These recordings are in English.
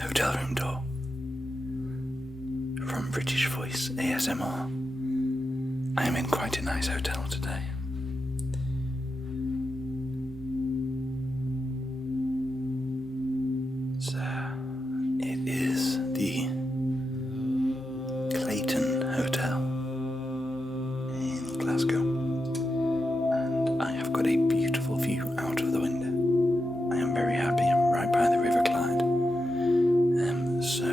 hotel room door from British Voice ASMR. I am in quite a nice hotel today. So, it is the Hotel in Glasgow, and I have got a beautiful view out of the window. I am very happy. I'm right by the River Clyde. So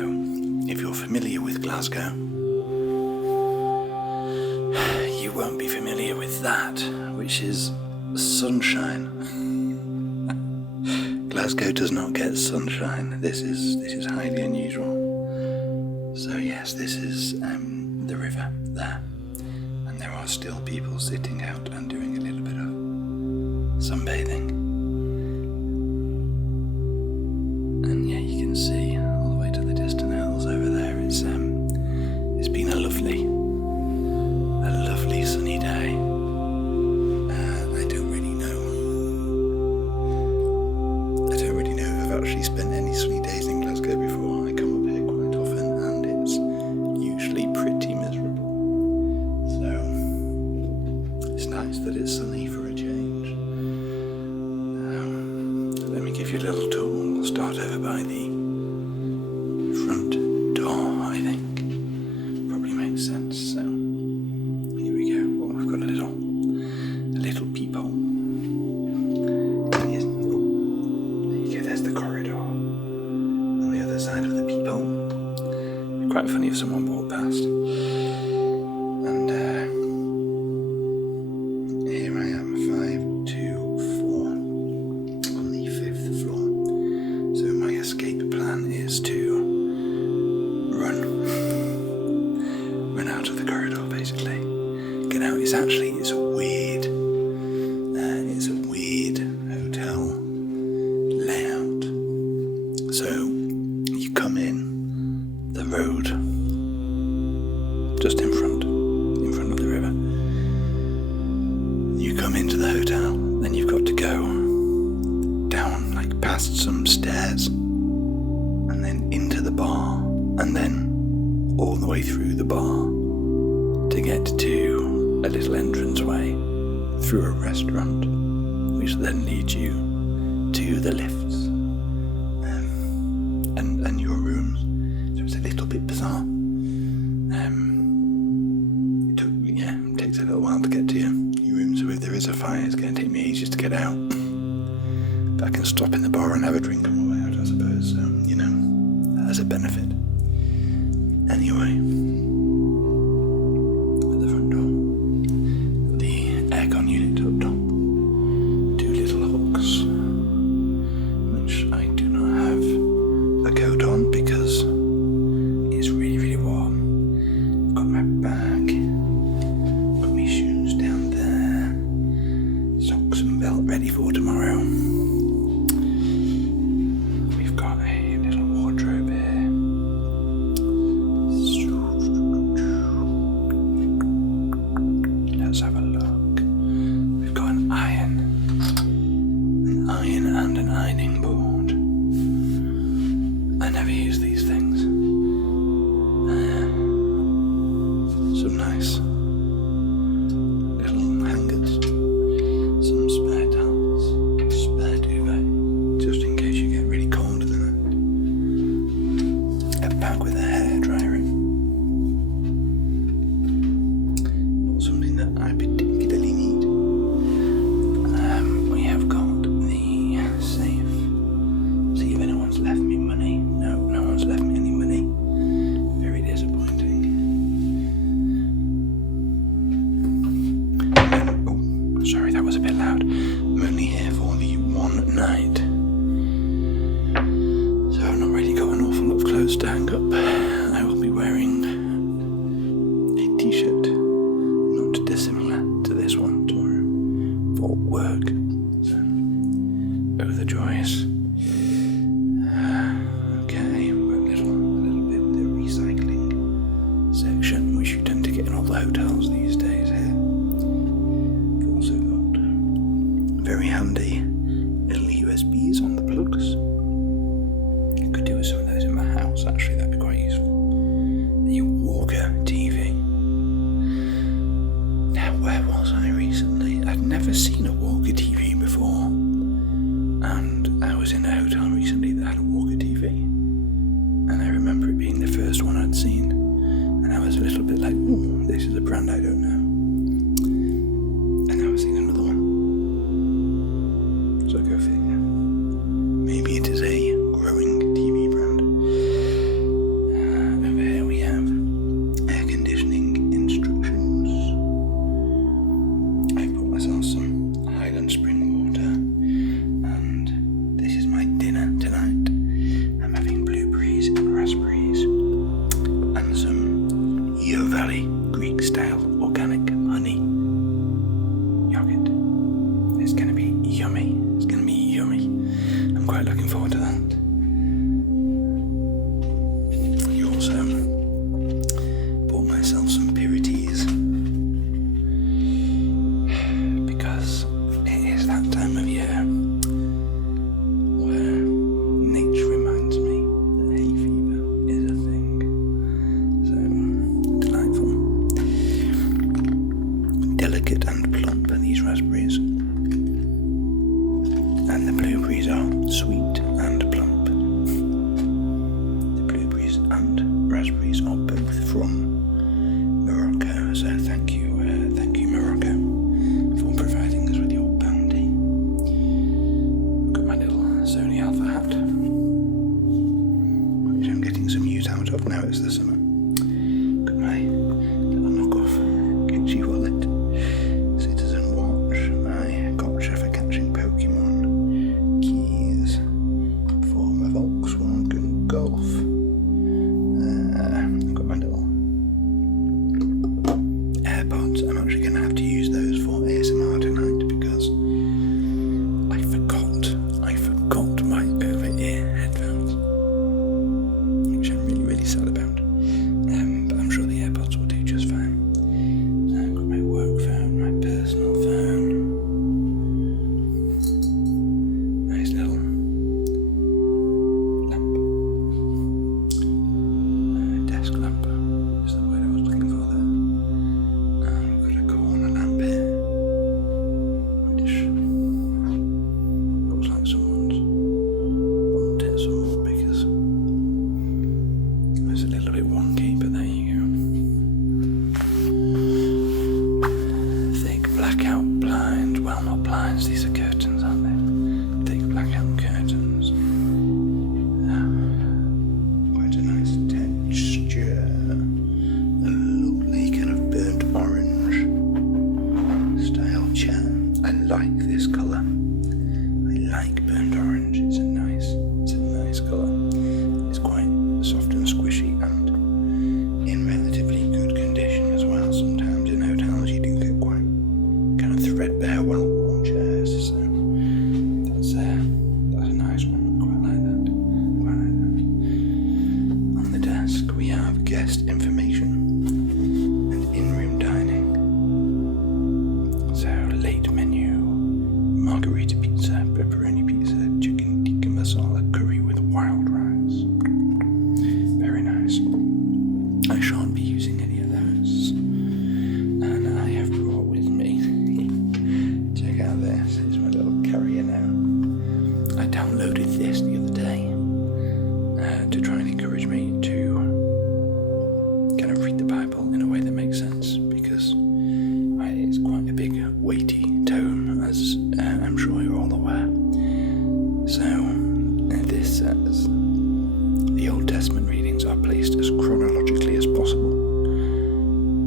if you're familiar with Glasgow, you won't be familiar with that, which is sunshine. Glasgow does not get sunshine. This is highly unusual. So yes, this is the river there, and there are still people sitting out and doing a little bit of sunbathing. And yeah, you can see all the way to the distant hills over there. It's been a lovely sunny day. I don't really know if I've actually spent any sunny days in Glasgow before. I come up here quite often, and it's usually pretty miserable. So it's nice that it's sunny for a change. Let me give you a little tour. We'll start over by the front door, I think. Probably makes sense. So here we go. Oh, we've got a little peephole. There you go. There's the corridor on the other side of the peephole. It'd be quite funny if someone walked past. And here I am, 524 on the 5th floor. So my escape plan is to run out of the corridor, basically. Get out. It's a weird hotel layout. So you come in the road just in front of the river. You come into the hotel, then you've got to go down past some stairs and then into the bar, and then all the way through the bar to get to a little entranceway through a restaurant, which then leads you to the lifts and your rooms. So it's a little bit bizarre. It takes a little while to get to your room, so if there is a fire, it's going to take me ages to get out. But I can stop in the bar and have a drink on my way out, I suppose. So, that has a benefit. Anyway, at the front door, the aircon unit up top, 2 little hooks, which I do not have a coat on because it's really, really warm. I've got my bag, got my shoes down there, socks and belt ready for tomorrow. We've got a little wardrobe here. Let's have a look. We've got an iron and an ironing board. I never use these things. Some nice little hangers, some spare towels, spare duvet, just in case you get really cold in the night. A bag with a hairdryer in. Not something that I particularly need. We have got the safe. See if anyone's left me money. No one's left me any money. Very disappointing. Sorry, that was a bit loud. I'm only here for the one night, so I've not really got an awful lot of clothes to hang up. I will be wearing a t-shirt, not dissimilar to this one tomorrow, for work. So, oh the joys. Okay, we've got a little bit of the recycling section, which you tend to get in all the hotels these days here. We've also got very handy little USBs on the plugs. Could do with some of those in my house, actually, that'd be quite useful. The Walker TV. Now, where was I recently? I'd never seen a Walker TV before. And I was in a hotel recently that had a Walker TV. And I remember it being the first one I'd seen. And I was a little bit like, ooh, this is a brand I don't know. And I was seeing another one. So go figure. Maybe it is a growing TV brand. Over here we have air conditioning instructions. I've bought myself some Highland spring water. And this is my dinner tonight. I'm having blueberries and raspberries. And some Yo Valley Greek style organic honey yogurt. It's going to be yummy. It's going to be yummy. I'm quite looking forward to that. You also bought myself some pirities because it is that time of year where nature reminds me that hay fever is a thing. So delightful. Delicate and plump are these raspberries. And the blueberries are sweet and plump. The blueberries and raspberries are both from Morocco, so thank you Morocco, for providing us with your bounty. I've got my little Sony Alpha hat, which I'm getting some use out of now it's the summer. Got my little knockoff Gucci wallet, Citizen watch, my gotcha for catching Pokemon, keys for my Volkswagen Golf. I've got my little AirPods. I'm actually going to have to use those for ASMR tonight because I forgot my over-ear headphones, which I'm really, really sad about. But I'm sure the AirPods will do just fine. I've got my work phone, my personal phone. Nice little lamp. Desk lamp is the word I was looking for there. We've got a corner lamp here, which looks like someone's bumped it some more because it's a little bit wonky, but there you go. Thick blackout blinds. Well, not blinds, these are curtains, aren't they? Thick blackout curtains. Quite a nice texture. A lovely kind of burnt orange style chair. I like this colour. I like burnt orange. It's a nice colour. It's quite soft and squishy and in relatively good condition as well. Sometimes in hotels you do get quite kind of threadbare, well-worn chairs, so that's a nice one. I quite like that. On the desk we have guest information and in-room dining. So late menu, margarita pizza, pepperoni pizza, chicken tikka masala curry with wild rice. Very nice. I shan't be using any of those. And I have brought with me, check out this, it's my little carrier now. I downloaded this the other day to try and encourage me to kind of read the Bible in a way that makes sense, because it's quite a big, weighty tome, as I'm sure you're all aware. So, this says, the Old Testament readings are placed as chronologically as possible.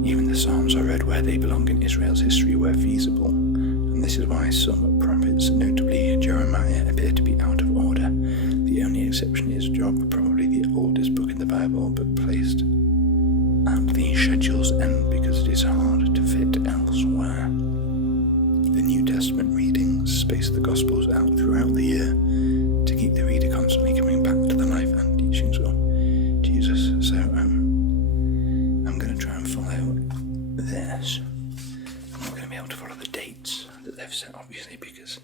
Even the Psalms are read where they belong in Israel's history where feasible, and this is why some prophets, notably Jeremiah, appear to be out of order. The only exception is Job, probably the oldest book in the Bible, but placed at the schedule's end because it is hard to fit elsewhere. The New Testament readings space the Gospels out throughout the year to keep the reader constantly coming back to the life and teachings of Jesus. So I'm going to try and follow this. I'm not going to be able to follow the dates that they've set, obviously, because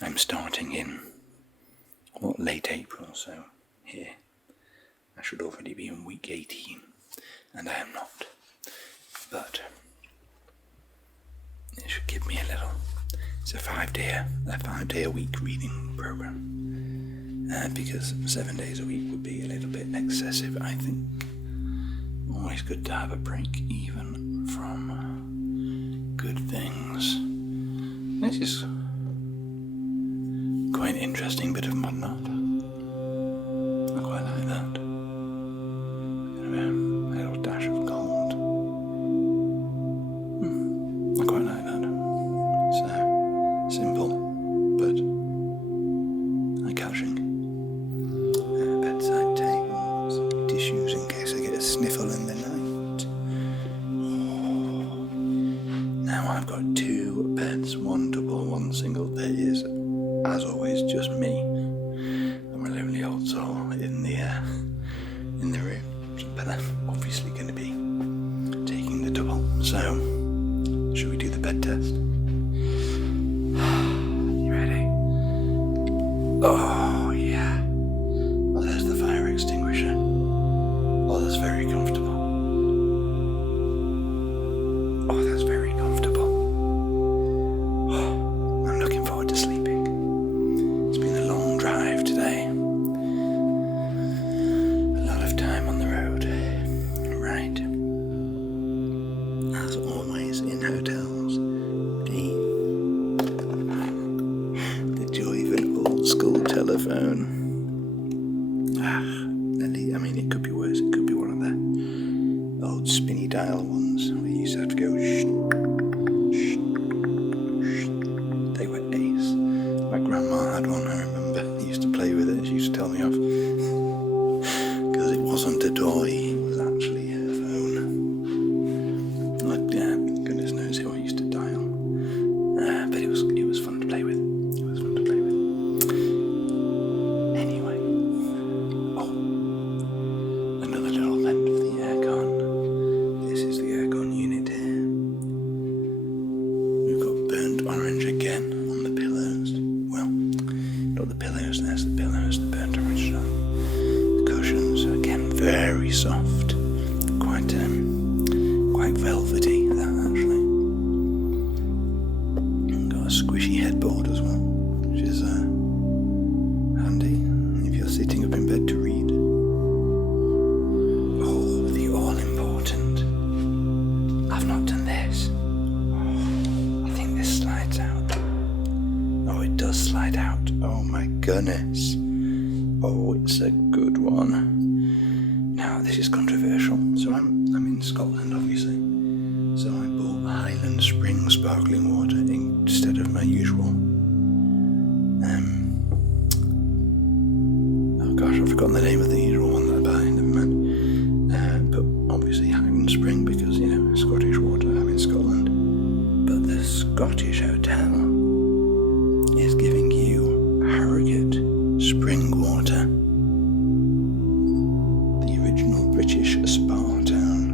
I'm starting in late April, so here I should already be in week 18, and I am not. But it should give me a little. It's a 5-day a week reading program, because 7 days a week would be a little bit excessive, I think. Always good to have a break, even from good things. This is quite an interesting bit of modern art. I quite like that. A little dash of gold. I quite like that. So simple, but eye-catching. Bedside tables, tissues in case I get a sniffle in the night. Now I've got 2 beds, 1 double, 1 single. There is, as always, just me. I'm a lonely old soul in the room, but I'm obviously going to be taking the double. So, should we do the bed test? You ready? Oh yeah. Oh, there's the fire extinguisher. Oh, that's very comfortable. Oh, that's very comfortable. Oh, I'm looking forward to sleeping. It's been a long drive today. A lot of time on the road. Right. As always in hotels, the joy of an old school telephone. I mean, it could be worse. It could be one of the old spinny dial ones where you used to have to go shh. They were ace. My grandma had one, I remember. I used to play with it. She used to tell me off. Because it wasn't a toy, it was actually her phone. Like, yeah, goodness knows who I used to dial. But it was fun to play with. It was fun to play with. Anyway. Oh. Another little vent for the aircon. This is the aircon unit here. We've got burnt orange again on the pillows. Well, not the pillows, there's the pillows, the burnt orange stuff. The cushions, again, very soft. Quite velvety, that actually. Got a squishy headboard as well, which is handy if you're sitting up in bed to read. Oh, the all-important. I've not done this. I think this slides out. Oh, it does slide out. Oh my goodness. Oh, it's a good one. Now, this is controversial. So I'm in Scotland, obviously. So I bought Highland Spring sparkling water instead of my usual. Oh gosh, I've forgotten the name of the usual one that I buy. Never mind. But obviously Highland Spring because, Scottish water. I'm in Scotland. But the Scottish hotel is giving you Harrogate spring water. The original British spa town.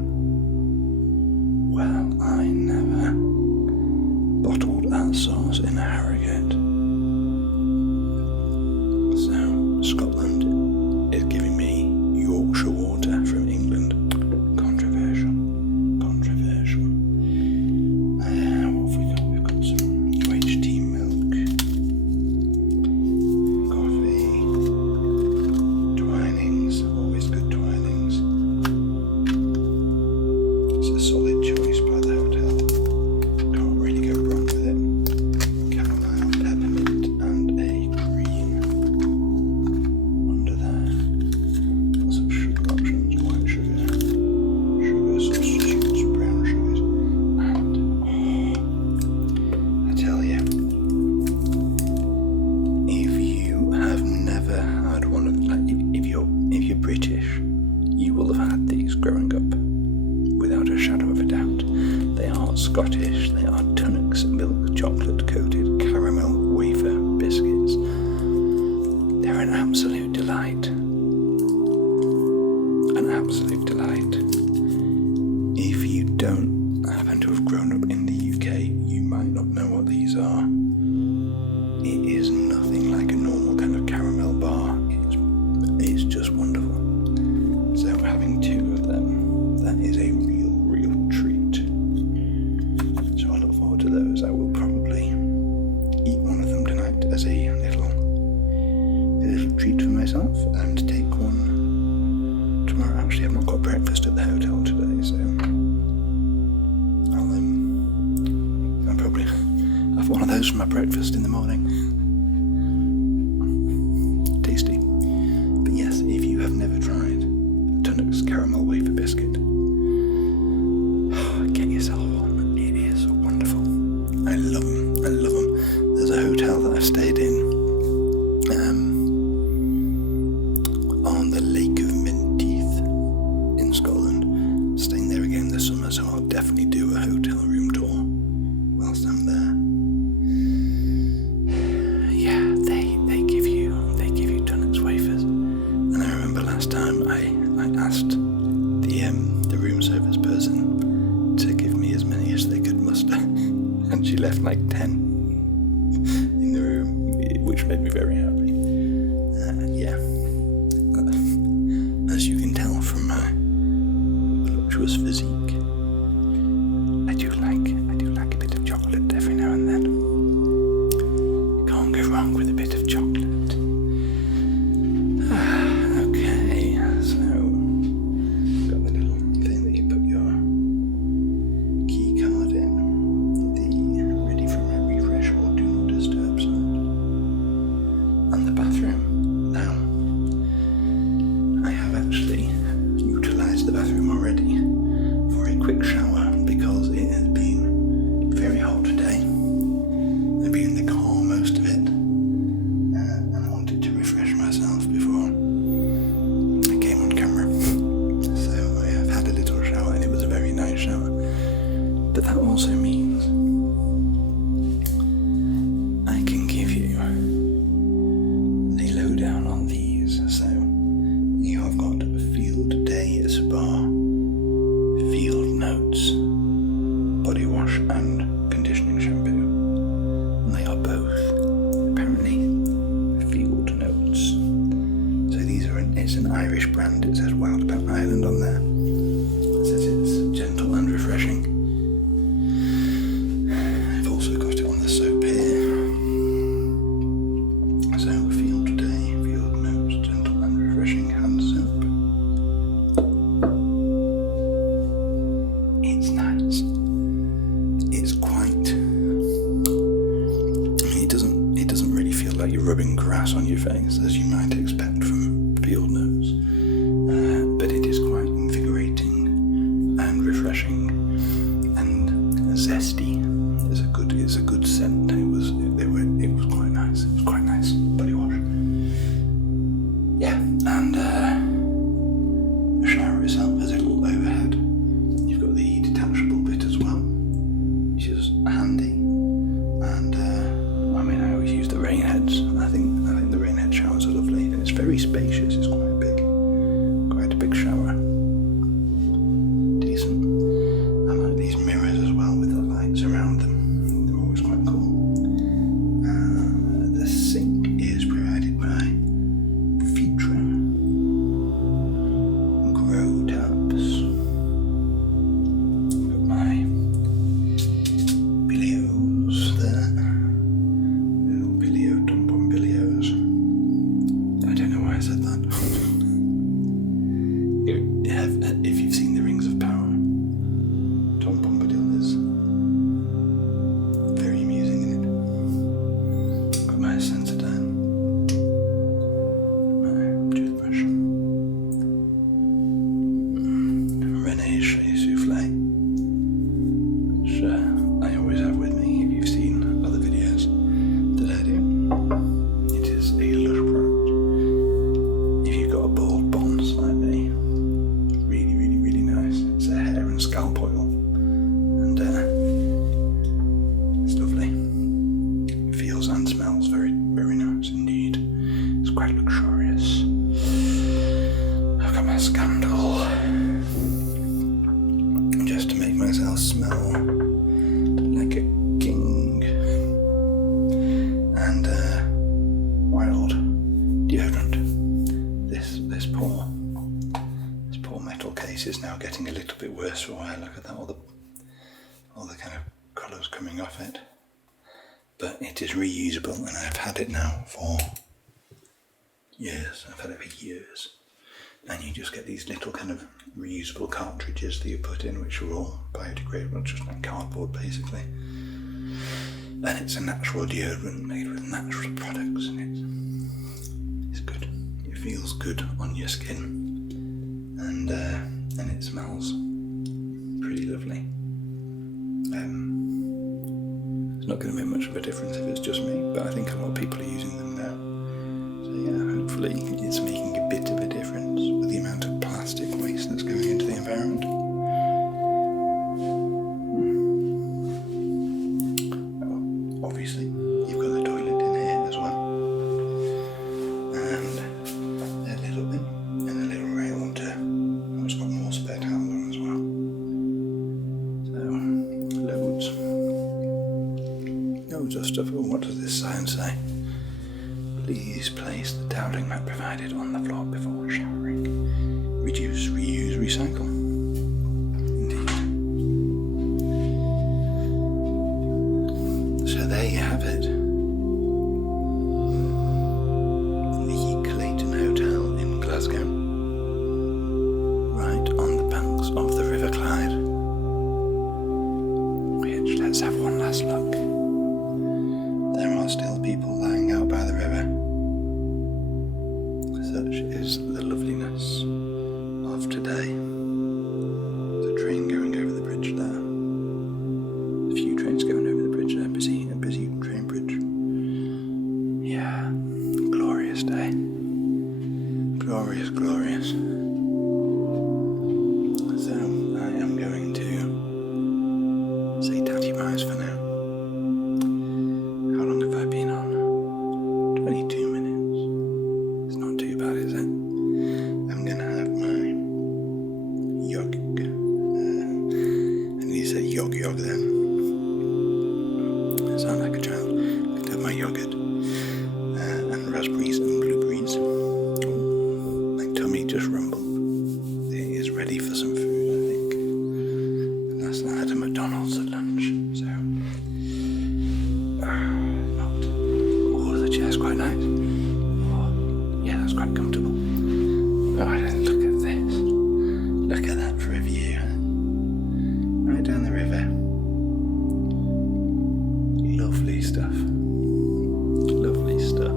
Well, I never bottled that sauce in Harrogate. So, Scotland is giving me as a little treat for myself and take one tomorrow. Actually, I've not got breakfast at the hotel today, so I'll probably have one of those for my breakfast in the morning. Tasty. But yes, if you have never tried Tunnock's caramel wafer biscuit, get yourself one. It is wonderful. I love them. There's a hotel that I've stayed in on the Lake of Menteith in Scotland. Staying there again this summer, so I'll definitely do a hotel room tour whilst I'm there. Yeah, they give you Tunnock's wafers, and I remember last time I asked the room service person to give me as many as they could muster, and she left like 10 in the room, which made me very happy. Yeah, as you can tell from my voluptuous physique, I do like a bit of chocolate every now and then. Can't go wrong with a bit of chocolate. Okay, so got the little thing that you put your key card in, the ready for my refresh or do not disturb side, and the bathroom. Now, I have actually utilised the bathroom already for a quick shower because it has been very hot today. I've been in the car most of it, and I wanted to refresh myself before I came on camera. So I have had a little shower, and it was a very nice shower. But that also means I can give you the lowdown on these. So you have got Field Day Spa, Field Notes, body wash and conditioning shampoo. And they are both apparently Field Notes. So these are it's an Irish brand. It says Wildabout Island on there. It says it's gentle and refreshing. I've also got it on the soap here. So Field Day, Field Notes, gentle and refreshing hand soap. It's nice. It's quite. It doesn't really feel like you're rubbing grass on your face as you might expect from Field Notes, but it is quite invigorating and refreshing and zesty. It's a good scent. It was quite nice. It was quite nice body wash. Yeah, and the shower itself has a little overhead. You've got the detachable bit as well, which is handy. And I always use the rain heads. I think the rain head showers are lovely, and it's very spacious. It's quite a big shower. Decent. I like these mirrors as well with the lights around them. They're always quite cool. The sink is provided by Futura Grow Taps. Got my billios there. Little billio, Tom billios. I don't know why I said that. If you've seen The Rings of Power, Tom Bombadil is very amusing in it. Got my Sensodyne, my toothbrush, Renee's Shea Souffle, which I always have with me if you've seen other videos that I do. It is a lush product. If you've got a bald bonds like me, really, really, really nice. It's a hair and scalp oil, and it's lovely. It feels and smells very, very nice indeed. It's quite luxurious. I've got my Scandal just to make myself smell like a king, and Wild deodorant. This poor metal case is now getting a little bit worse for a while. Look at that, all the kind of colours coming off it. but it is reusable, and I've had it now for years. I've had it for years. And you just get these little kind of reusable cartridges that you put in, which are all biodegradable, just like cardboard basically. And it's a natural deodorant made with natural products, and it's good. It feels good on your skin, and it smells pretty lovely. It's not going to make much of a difference if it's just me, but I think a lot of people are using them now. So yeah, hopefully it's making a bit of a difference with the amount of plastic waste that's going into the environment. Oh, obviously, you've got the toilet in here as well, and a little bin and a little rail to. It's got more spare towels on as well. So loads of stuff. Oh, what does this sign say? Please place the toweling mat provided on the floor before showering. Reduce, reuse, recycle. Indeed. So there you have it. The Clayton Hotel in Glasgow. Right on the banks of the River Clyde. Which, let's have one last look. There are still people lying out by the river. Such is the loveliness of today. The train going over the bridge there. A few trains going over the bridge there. A busy train bridge. Yeah, glorious day. Glorious, glorious. So I am going to say tatty pies for now. How long have I been on? 22 minutes. It's not too bad, is it? I'm going to have my yogurt. I need to say yog then. I sound like a child. I'm going to have my yogurt and raspberries and blueberries. My tummy just rumbled. It is ready for some food, I think. And last night I had a McDonald's at lunch, so it's quite nice. Oh, yeah, that's quite comfortable. Oh, look at this. Look at that for a view. Right down the river. Lovely stuff. Lovely stuff.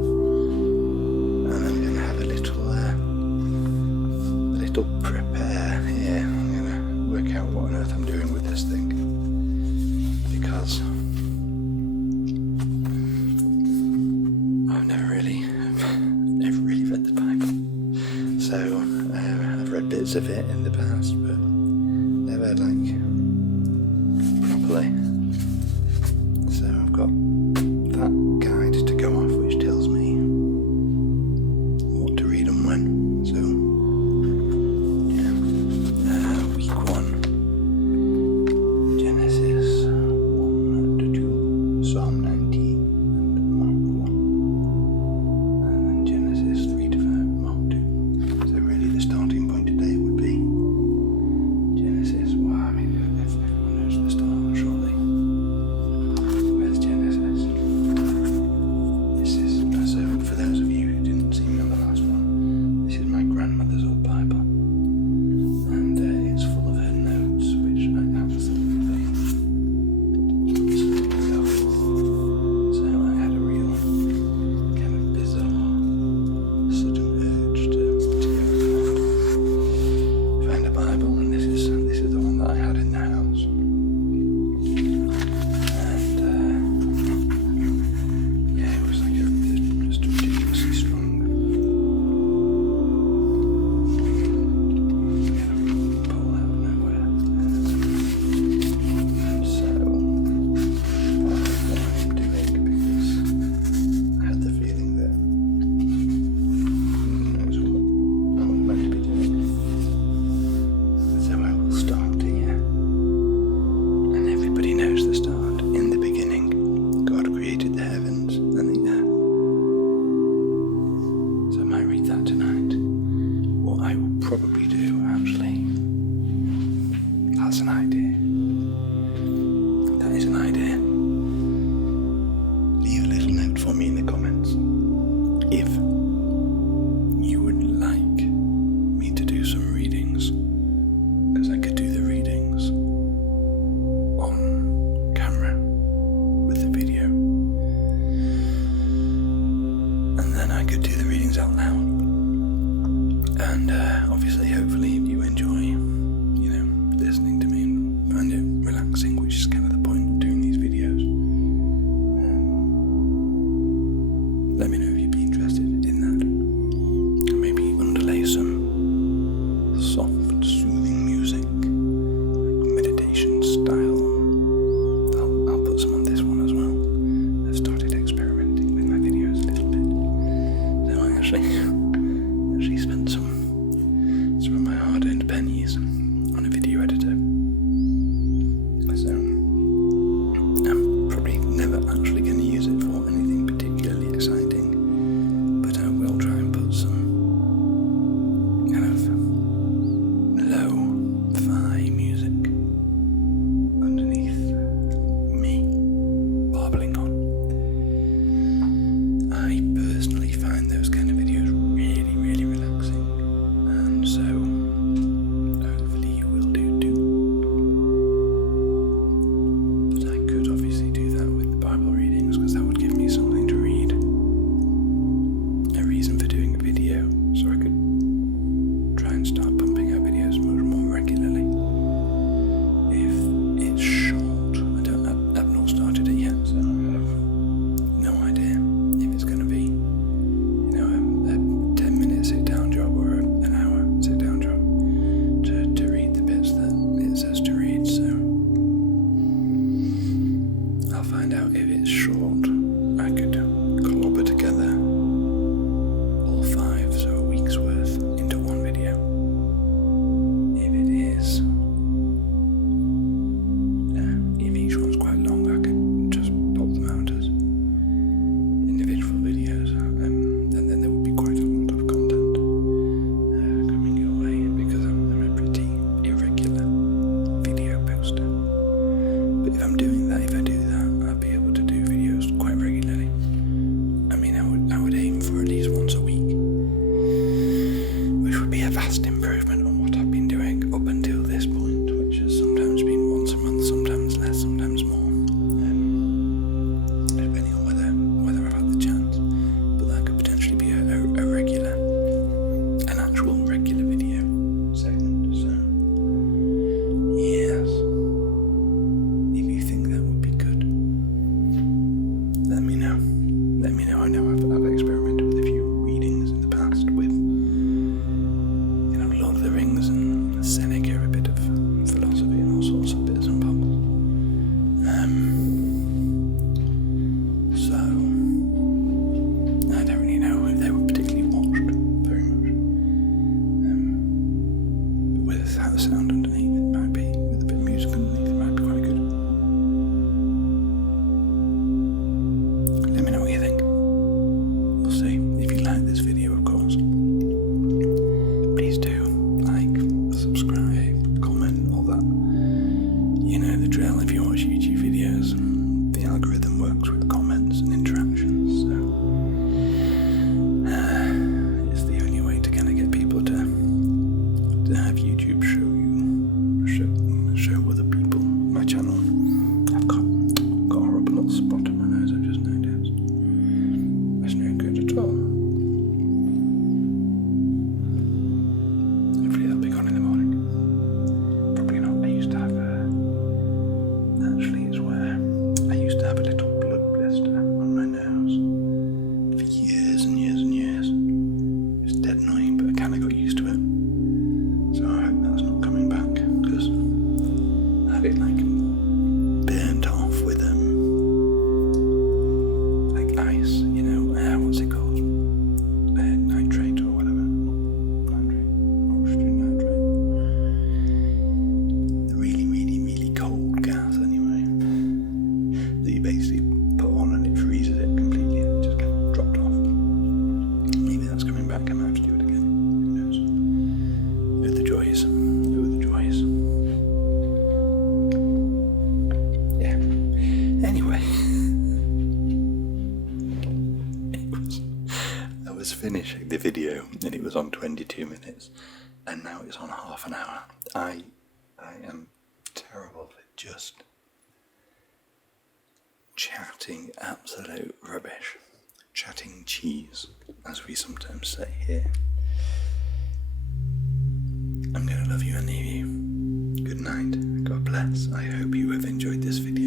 And I'm going to have a little prepare here. I'm going to work out what on earth I'm doing with this thing. Because I've never really read the Bible. So I've read bits of it in the past, but never properly. So I've got that guide to go off, which tells me what to read and when. So yeah, week 1, Genesis 1 to 2, Psalm 19 and Mark 1, and then Genesis 3 to 5, Mark 2. So really the starting point today would be Genesis. Well, I mean, and I could do the readings out loud. And obviously, hopefully, you enjoy, listening to me and find it relaxing, which is kind of the point of doing these videos. Let me know if you'd be interested in that. And maybe underlay some soft, soothing music, like meditation style. I'll put some on this one as well. I've started experimenting with my videos a little bit. So I actually spent some of my hard-earned pennies on a video editor. So I'm probably never actually going to use it for anything particularly exciting, but I will try and put some kind of lo-fi music underneath me babbling on. I personally find those kind of videos really, really relaxing, and so hopefully you will do too. But I could obviously do that with the Bible readings, because that would give me something to read, a reason for doing a video, so I could try and start pumping out videos much more regularly. If it's short, I've not started it yet, so I have no idea if it's going to be, a 10-minute sit-down job or an hour sit-down job to read the bits that it says to read. So I'll find out. If it's short, I could clobber together all 5, so a week's worth, into one video. If it is, if each one's quite long, I could just pop them out as individual videos, and then there would be quite a lot of content coming your way, because I'm a pretty irregular video poster. But if I do that, I'll be able to do videos quite regularly. I mean, I would aim for at least once a week, which would be a vast improvement on what I've been doing up until this point, which has sometimes been once a month, sometimes less, sometimes more, depending on whether I've had the chance. But that could potentially be an actual regular video segment. So yes, if you think that would be good, let me know. I know I've experimented with a few readings in the past with, Lord of the Rings and Seneca, a bit of philosophy and all sorts of bits and bobs. So I don't really know if they were particularly watched very much. But with the sound underneath, it might be, with a bit of music underneath, it might be quite good. Let me know what you think. We'll see. If you like this video, of course, please do like, subscribe, comment, all that. You know the drill. If you watch YouTube videos, the algorithm works with comments and interactions, so it's the only way to kind of get people to have YouTube show other people my channel. I've got a horrible little spot on my nose, I've just noticed. That's no good at all. Hopefully that'll be gone in the morning. Probably not. I used to have a little blood blister on my nose for years and years and years. It's dead annoying, but I kind of got used to it. So I hope that's not coming back, because I have it burnt off with like ice, what's it called? Nitrate or whatever. Nitrate, oxygen nitrate. The really, really, really cold gas, anyway, that you basically put on and it freezes it completely and it just kind of dropped off. Maybe that's coming back. I might have to do it again. Who knows? Oh, the joys. Yeah. Anyway. I was finishing the video and it was on 22 minutes, and now it's on half an hour. I am terrible at just chatting absolute rubbish. chatting cheese, as we sometimes say here. I'm going to love you and leave you. Good night. God bless. I hope you have enjoyed this video.